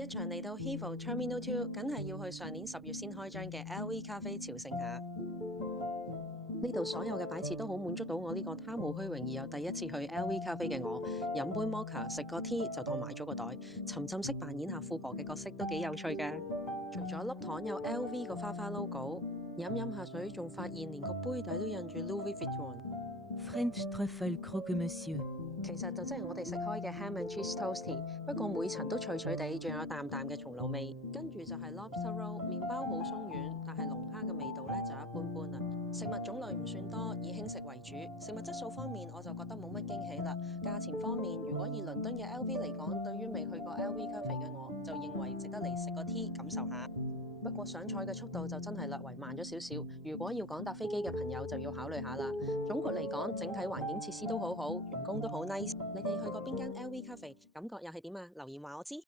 一場嚟到 Heathrow Terminal 2，梗係要去上年10月先開張嘅 LV 咖啡朝聖下。呢度所有嘅擺設都好滿足到我呢個貪慕虛榮而又第一次去 LV 咖啡嘅我。飲杯摩卡，食個 tea 就當買咗個袋，沉浸式扮演下富婆嘅角色都幾有趣嘅。除咗粒糖有 LV 個花花 logo，飲下水仲發現連個杯底都印住 Louis Vuitton。French truffle croque-monsieur。其實就即係我哋食開嘅 ham and cheese toasty，不過每層都脆脆地，仲有淡淡嘅松露味。跟住就係 lobster roll，麵包好鬆軟，但係龍蝦嘅味道就一般般啦。食物種類唔算多，以輕食為主。食物質素方面我就覺得冇乜驚喜啦。價錢方面，如果以倫敦嘅 LV 嚟講，對於未去過 LV cafe 嘅我，就認為值得嚟食個 tea 感受下。不過上菜嘅速度就真係略為慢咗少少，如果要趕搭飛機嘅朋友就要考慮下啦。總括嚟講，整體環境設施都好好，員工都好 nice。你哋去過邊間 LV cafe，感覺又係點啊？留言話我知。